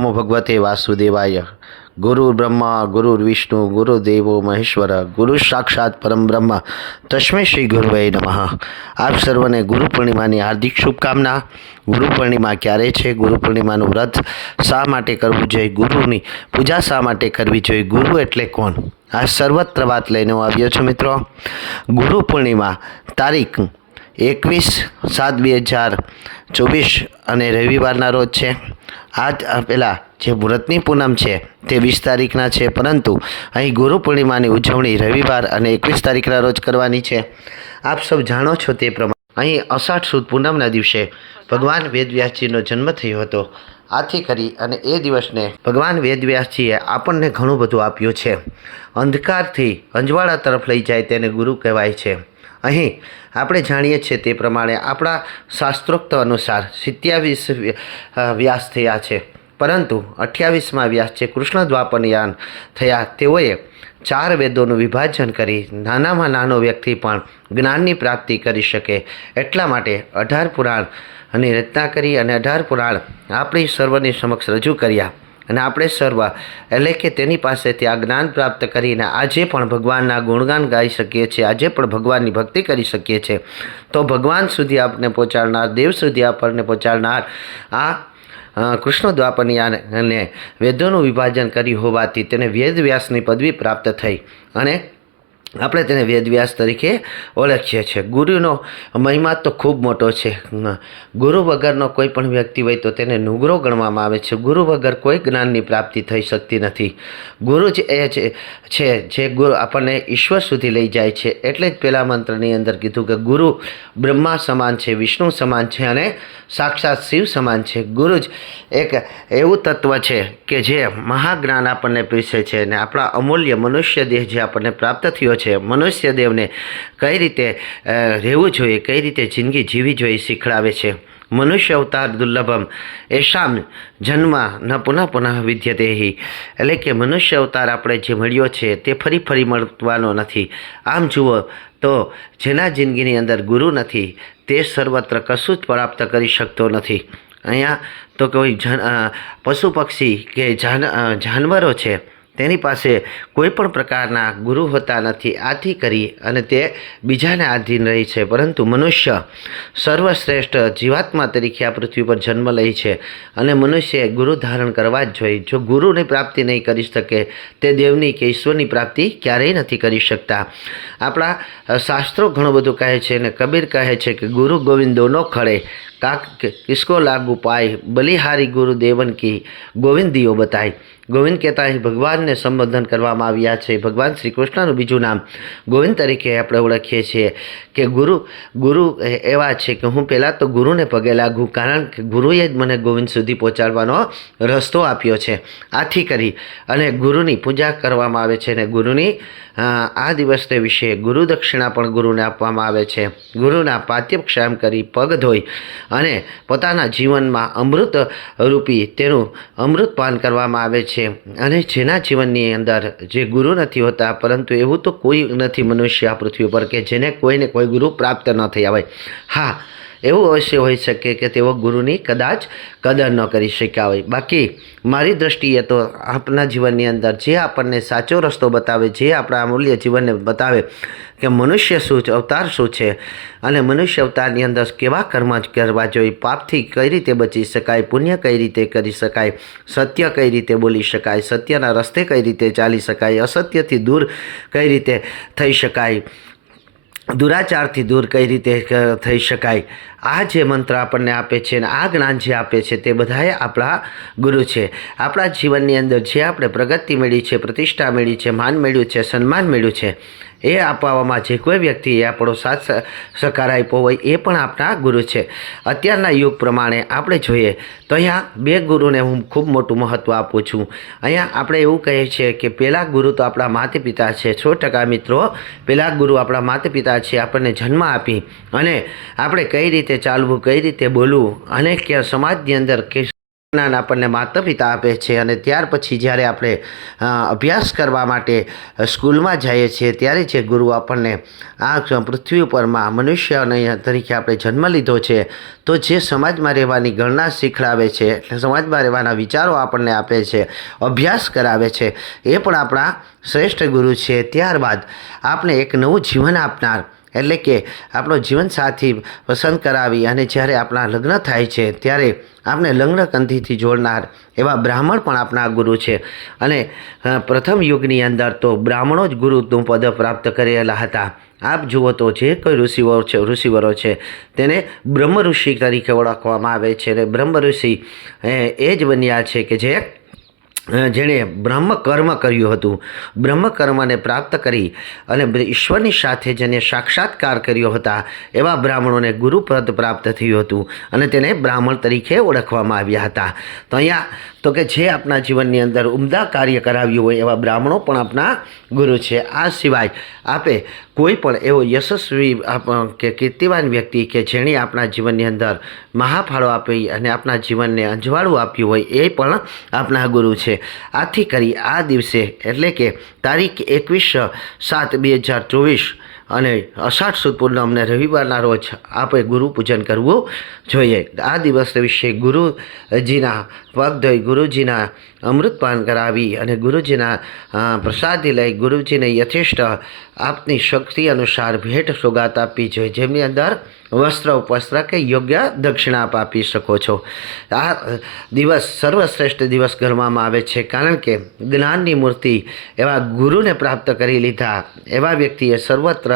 नमो भगवते वासुदेवाय। गुरु ब्रह्मा गुरु विष्णु गुरुदेवो महेश्वर गुरु साक्षात परम ब्रह्म तस्मै श्री गुरुवे नमः। आप सर्वने गुरु पूर्णिमानी हार्दिक शुभकामना। गुरु पूर्णिमा क्यारे छे, गुरु पूर्णिमानुं व्रत शा माटे करवुं जोईए, गुरुनी पूजा शा माटे करवी जोईए, गुरु एटले कोण, आ सर्वत्र वात लईने हुं आव्यो छुं मित्रों। गुरु पूर्णिमा तारीख 21/7/2024 અને રવિવારના રોજ છે। આજ પહેલાં જે વ્રતની પૂનમ છે તે 20 તારીખના છે, પરંતુ અહીં ગુરુ પૂર્ણિમાની ઉજવણી રવિવાર અને 21 તારીખના રોજ કરવાની છે। આપ સૌ જાણો છો તે પ્રમાણે અહીં અષાઢ સુદ પૂનમના દિવસે ભગવાન વેદવ્યાસજીનો જન્મ થયો હતો। આથી કરી અને એ દિવસને ભગવાન વેદવ્યાસજીએ આપણને ઘણું બધું આપ્યું છે। અંધકારથી અંજવાળા તરફ લઈ જાય તેને ગુરુ કહેવાય છે। અહીં આપણે જાણીએ છીએ તે પ્રમાણે આપણા શાસ્ત્રોક્ત અનુસાર 27 વ્યાસ થયા છે, પરંતુ 28મા વ્યાસ છે કૃષ્ણ દ્વાપરયાન થયા। તેઓએ 4 વેદોનું વિભાજન કરી નાનામાં નાનો વ્યક્તિ પણ જ્ઞાનની પ્રાપ્તિ કરી શકે એટલા માટે 18 પુરાણની રચના કરી અને 18 પુરાણ આપણી સર્વની સમક્ષ રજૂ કર્યા। અને આપણે સર્વ એટલે કે તેની પાસેથી આ જ્ઞાન પ્રાપ્ત કરીને આજે પણ ભગવાનના ગુણગાન ગાઈ શકીએ છીએ, આજે પણ ભગવાનની ભક્તિ કરી શકીએ છીએ। તો ભગવાન સુધી આપણને પહોંચાડનાર, દેવ સુધી આપણને પહોંચાડનાર આ કૃષ્ણ દ્વાપરયાને વેદોનું વિભાજન કર્યું હોવાથી તેને વેદવ્યાસની પદવી પ્રાપ્ત થઈ અને આપણે તેને વેદવ્યાસ તરીકે ઓળખીએ છીએ। ગુરુનો મહિમા તો ખૂબ મોટો છે। ગુરુ વગરનો કોઈ પણ વ્યક્તિ હોય તો તેને નુગરો ગણવામાં આવે છે। ગુરુ વગર કોઈ જ્ઞાનની પ્રાપ્તિ થઈ શકતી નથી। ગુરુ જ એ છે જે ગુરુ આપણને ઈશ્વર સુધી લઈ જાય છે। એટલે જ પહેલા મંત્રની અંદર કીધું કે ગુરુ બ્રહ્મા સમાન છે, વિષ્ણુ સમાન છે અને સાક્ષાત શિવ સમાન છે। ગુરુ જ એક એવું તત્વ છે કે જે મહાજ્ઞાન આપણને પીરસે છે અને આપણા અમૂલ્ય મનુષ્ય દેહ જે આપણને પ્રાપ્ત થયો છે, મનુષ્ય દેવને કઈ રીતે રહેવું જોઈએ, કઈ રીતે જિંદગી જીવી જોઈએ શીખડાવે છે। મનુષ્ય અવતાર દુર્લભમ એશામ જન્મ ન પુનઃ પુનઃ વિદ્યતે। એટલે કે મનુષ્ય અવતાર આપણે જે મળ્યો છે તે ફરી ફરી મળવાનો નથી। આમ જુઓ તો જેના જિંદગીની અંદર ગુરુ નથી તે સર્વત્ર કશું જ પ્રાપ્ત કરી શકતો નથી। અહીંયા તો કોઈ પશુ પક્ષી કે જાનવરો છે તેની પાસે કોઈ પણ પ્રકારના ગુરુ હોતા નથી। આથી કરી અને તે બીજાને આધીન રહી છે, પરંતુ મનુષ્ય સર્વશ્રેષ્ઠ જીવાત્મા તરીકે આ પૃથ્વી પર જન્મ લે છે અને મનુષ્યએ ગુરુ ધારણ કરવા જ જોઈએ। જો ગુરુની પ્રાપ્તિ નહીં કરી શકે તે દેવની કે ઈશ્વરની પ્રાપ્તિ ક્યારેય નથી કરી શકતા। આપણા શાસ્ત્રો ઘણું બધું કહે છે અને કબીર કહે છે કે ગુરુ ગોવિંદો નો ખડે કાક કિસકો લાગુ પાય, બલિહારી ગુરુ દેવન કી ગોવિંદીઓ બતાય। ગોવિંદ કહેતા અહીં ભગવાનને સંબોધન કરવામાં આવ્યા છે। ભગવાન શ્રી કૃષ્ણનું બીજું નામ ગોવિંદ તરીકે આપણે ઓળખીએ છીએ કે ગુરુ એવા છે કે હું પહેલાં તો ગુરુને પગે લાગું, કારણ કે ગુરુએ જ મને ગોવિંદ સુધી પહોંચાડવાનો રસ્તો આપ્યો છે। આથી કરી અને ગુરુની પૂજા કરવામાં આવે છે અને ગુરુની આ દિવસને વિશે ગુરુ દક્ષિણા પણ ગુરુને આપવામાં આવે છે। ગુરુના પાદ્યક્ષામ કરી પગ ધોઈ અને પોતાના જીવનમાં અમૃત રૂપી તેનું અમૃતપાન કરવામાં આવે છે। અને જેના જીવનની અંદર જે ગુરુ નથી હોતા, પરંતુ એવું તો કોઈ નથી મનુષ્ય આ પૃથ્વી પર કે જેને કોઈને કોઈ ગુરુ પ્રાપ્ત ન થયા હોય। હા, એવું અવશ્ય હોઈ શકે કે તેઓ ગુરુની કદાચ કદર ન કરી શક્યા હોય। બાકી મારી દૃષ્ટિએ તો આપણા જીવનની અંદર જે આપણને સાચો રસ્તો બતાવે, જે આપણા અમૂલ્ય જીવનને બતાવે કે મનુષ્ય શું છે, અવતાર શું છે અને મનુષ્ય અવતારની અંદર કેવા કર્મ કરવા જોઈએ, પાપથી કઈ રીતે બચી શકાય, પુણ્ય કઈ રીતે કરી શકાય, સત્ય કઈ રીતે બોલી શકાય, સત્યના રસ્તે કઈ રીતે ચાલી શકાય, અસત્યથી દૂર કઈ રીતે થઈ શકાય, દુરાચારથી દૂર કઈ રીતે થઈ શકાય, આ જે મંત્ર આપણને આપે છે અને આ જ્ઞાન જે આપે છે તે બધાએ આપણા ગુરુ છે। આપણા જીવનની અંદર જે આપણે પ્રગતિ મેળવી છે, પ્રતિષ્ઠા મેળવી છે, માન મેળવ્યું છે, સન્માન મેળવ્યું છે, એ અપાવવામાં જે કોઈ વ્યક્તિએ આપણો સાથ સહકાર આપ્યો હોય એ પણ આપણા ગુરુ છે। અત્યારના યુગ પ્રમાણે આપણે જોઈએ તો અહીંયા 2 ગુરુને હું ખૂબ મોટું મહત્ત્વ આપું છું। અહીંયા આપણે એવું કહીએ છીએ કે પહેલાં ગુરુ તો આપણા માતા પિતા છે। 100% મિત્રો, પહેલાં ગુરુ આપણા માતા પિતા છે, આપણને જન્મ આપી અને આપણે કઈ રીતે ચાલવું, કઈ રીતે બોલવું અને કે સમાજની અંદર કે જ્ઞાન આપણને માતા પિતા આપે છે અને ત્યાર પછી જ્યારે આપણે અભ્યાસ કરવા માટે સ્કૂલમાં જઈએ છીએ ત્યારે જે ગુરુ આપણને આ પૃથ્વી ઉપરમાં મનુષ્ય તરીકે આપણે જન્મ લીધો છે તો જે સમાજમાં રહેવાની ગણના શીખડાવે છે એટલે સમાજમાં રહેવાના વિચારો આપણને આપે છે, અભ્યાસ કરાવે છે, એ પણ આપણા શ્રેષ્ઠ ગુરુ છે. ત્યારબાદ આપણે એક નવું જીવન આપનાર એટલે કે આપણો જીવનસાથી પસંદ કરાવી અને જ્યારે આપણા લગ્ન થાય છે ત્યારે આપણે લગ્ન કંઠીથી જોડનાર એવા બ્રાહ્મણ પણ આપણા ગુરુ છે. અને પ્રથમ યુગની અંદર તો બ્રાહ્મણો જ ગુરુનું પદ પ્રાપ્ત કરેલા હતા. આપ જુઓ તો જે કોઈ ઋષિવરો છે તેને બ્રહ્મ ઋષિ તરીકે ઓળખવામાં આવે છે. અને બ્રહ્મ ઋષિ એ જ બન્યા છે કે જેણે બ્રહ્મ કર્મ કર્યું હતું. બ્રહ્મ કર્મને પ્રાપ્ત કરી અને ઈશ્વરની સાથે જેને સાક્ષાત્કાર કર્યો હતા એવા બ્રાહ્મણોને ગુરુપદ પ્રાપ્ત થયું હતું અને તેને બ્રાહ્મણ તરીકે ઓળખવામાં આવ્યા હતા. તો અહીંયા તો કે જે આપણા જીવનની અંદર ઉમદા કાર્ય કરાવ્યું હોય એવા બ્રાહ્મણો પણ આપણા ગુરુ છે. આ સિવાય આપે કોઈ પણ એવો યશસ્વી કે કીર્તિવાન વ્યક્તિ કે જેણે આપણા જીવનની અંદર મહાફાળો આપી અને આપણા જીવનને અંજવાળું આપ્યું હોય એ પણ આપણા ગુરુ છે. આથી કરી આ દિવસે એટલે કે તારીખ 21/7/2024 અને અષાઢ સુદ પૂનમને રવિવારના રોજ આપણે ગુરુ પૂજન કરવું જોઈએ. આ દિવસ વિશે ગુરુજીના પગ ધોઈ ગુરુજીના અમૃતપાન કરાવી અને ગુરુજીના પ્રસાદી લઈ ગુરુજીને યથેષ્ટ આપની શક્તિ અનુસાર ભેટ સોગાત આપવી જોઈએ, જેમની અંદર વસ્ત્ર ઉપવસ્ત્ર કે યોગ્ય દક્ષિણા આપ આપી શકો છો. આ દિવસ સર્વશ્રેષ્ઠ દિવસ ગણવામાં આવે છે કારણ કે જ્ઞાનની મૂર્તિ એવા ગુરુને પ્રાપ્ત કરી લીધા એવા વ્યક્તિએ સર્વત્ર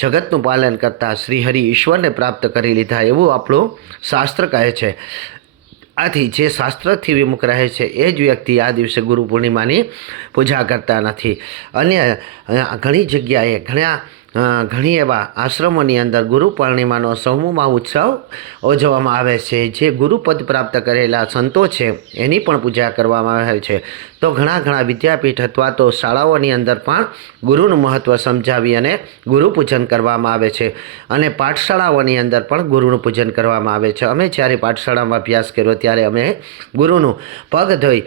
જગતનું પાલન કરતા શ્રી હરિ ઈશ્વરને પ્રાપ્ત કરી લીધા એવું આપણું શાસ્ત્ર કહે છે. આથી જે શાસ્ત્રથી વિમુખ રહે છે એ જ વ્યક્તિ આ દિવસે ગુરુ પૂર્ણિમાની પૂજા કરતા નથી. અન્ય ઘણી જગ્યાએ ઘણી એવા આશ્રમોની અંદર ગુરુ પૂર્ણિમાનો સમૂહમાં ઉત્સવ ઉજવવામાં આવે છે. જે ગુરુપદ પ્રાપ્ત કરેલા સંતો છે એની પણ પૂજા કરવામાં આવે છે. તો ઘણા વિદ્યાપીઠ અથવા તો શાળાઓની અંદર પણ ગુરુનું મહત્ત્વ સમજાવી અને ગુરુ પૂજન કરવામાં આવે છે. અને પાઠશાળાઓની અંદર પણ ગુરુનું પૂજન કરવામાં આવે છે. અમે જ્યારે પાઠશાળામાં અભ્યાસ કર્યો ત્યારે અમે ગુરુનું પગ ધોઈ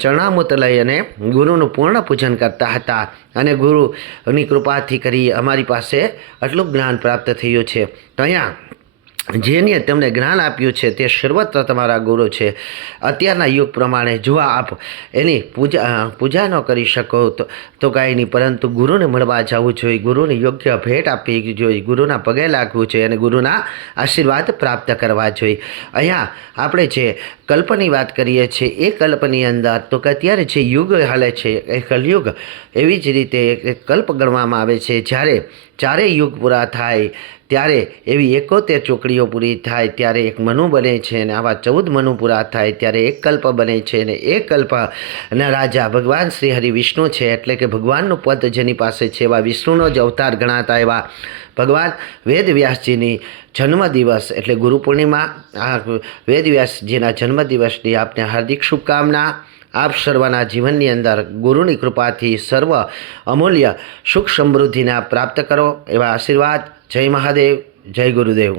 ચરણામૃત લઈ અને ગુરુનું પૂર્ણ પૂજન કરતા હતા અને ગુરુની કૃપાથી કરી અમારી પાસે આટલું જ્ઞાન પ્રાપ્ત થયું છે. તો અહીંયા જેને તમને જ્ઞાન આપ્યું છે તે સર્વત્ર તમારા ગુરુ છે. અત્યારના યુગ પ્રમાણે જો આપ એની પૂજા ન કરી શકો તો કાંઈ નહીં, પરંતુ ગુરુને મળવા જવું જોઈએ, ગુરુને યોગ્ય ભેટ આપવી જોઈએ, ગુરુના પગે લાગવું જોઈએ અને ગુરુના આશીર્વાદ પ્રાપ્ત કરવા જોઈએ. અહીંયા આપણે જે કલ્પની વાત કરીએ છીએ એ કલ્પની અંદર તો કે અત્યારે જે યુગ હાલે છે એ કલયુગ, એવી જ રીતે એક કલ્પ ગણવામાં આવે છે. જ્યારે ચારેય યુગ પૂરા થાય ત્યારે એવી 71 ચોકડીઓ પૂરી થાય ત્યારે એક મનુ બને છે અને આવા 14 મનુ પૂરા થાય ત્યારે એક કલ્પ બને છે. અને એ કલ્પના રાજા ભગવાન શ્રી હરિ વિષ્ણુ છે, એટલે કે ભગવાનનું પદ જેની પાસે છે એવા વિષ્ણુનો જ અવતાર ગણાતા એવા ભગવાન વેદવ્યાસજીની જન્મદિવસ એટલે ગુરુ પૂર્ણિમા. આ વેદવ્યાસજીના જન્મદિવસની આપને હાર્દિક શુભકામના. આપ સર્વના જીવનની અંદર ગુરુની કૃપાથી સર્વ અમૂલ્ય સુખ સમૃદ્ધિના પ્રાપ્ત કરો એવા આશીર્વાદ. જય મહાદેવ, જય ગુરુદેવ.